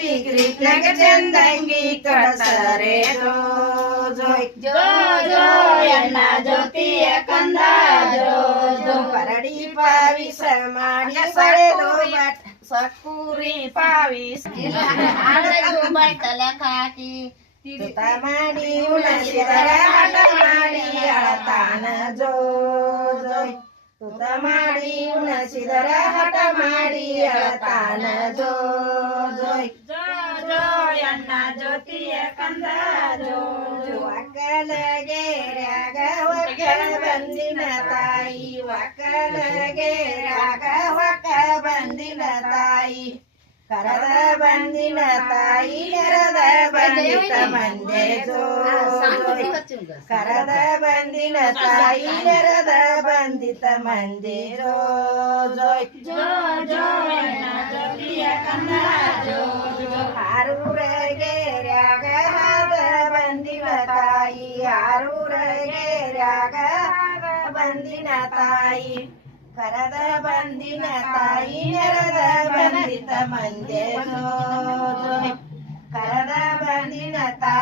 ಪಿಗ್ರಿಪ್ನಾಗ ಚಂದಂಗಿ ಕಳಸರೆ ಜೋ Joy ಜೋ ಜೋ ಎನ್ನ ಜ್ಯೋತಿಯ ಕಂದ ಜೋ ಜೋ ಪರಡಿ ಪಾವಿಸ ಮಾಡಿ ಬಳೆದು ಬಟ್ ಸಕ್ಕೂರಿ ಪಾವಿಸ ಬಟ್ಟಲ ಕಾಕಿ ತುತ ಮಾಡಿ ಉಣಸಿದರ ಹಠ ಮಾಡಿ ಅಳತಾನ ಜೋ ಜೋಯ್ ತುತ ಮಾಡಿ ಉಣಸಿದರ ಹಠ ಮಾಡಿ ಅಳತಾನ ಜೋ ಜೋಯ್ ಜೋ ಜೋ ಎನ್ನ ಜ್ಯೋತಿಯ ಕಂದ ಜೋ ಜೋ ಒಕ್ಕಲಗೆರ್ಯಾಗ ಒಕ್ಕಳ ಬಂದಿನ ತಾಯಿ ಒಕ್ಕಲಗೆರ್ಯಾಗ ಒಕ್ಕ ಬಂದಿನ ತಾಯಿ ಕರದ ಬಂದಿನ ತಾಯಿ ನೆರದ ಬಂದಿತ ಮಂದೆ ಜೋ ಕರದ ಬಂದಿನ ತಾಯಿ ನೆರದ ಬಂದಿತ ಮಂದೆ ಜೋ ಜೋಯ್ ಜೋ ಜೋ ಎನ್ನ ಜ್ಯೋತಿಯ ಕಂದ ಜೋ ಜೋ ಆರೂರಗೆರ್ಯಾಗ ಹಾದ ಬಂದಿನ ತಾಯಿ ಆರೂರಗೆರ್ಯಾಗ ಬಂದಿನ ತಾಯಿ ಕರದ ಬಂದಿನ ತಾಯಿ ನೆರದ ಬಂದಿತ ಮಂದೆ ಜೋ ಜೋಯ್ ಕರದ ಬಂದಿನ ತಾಯಿ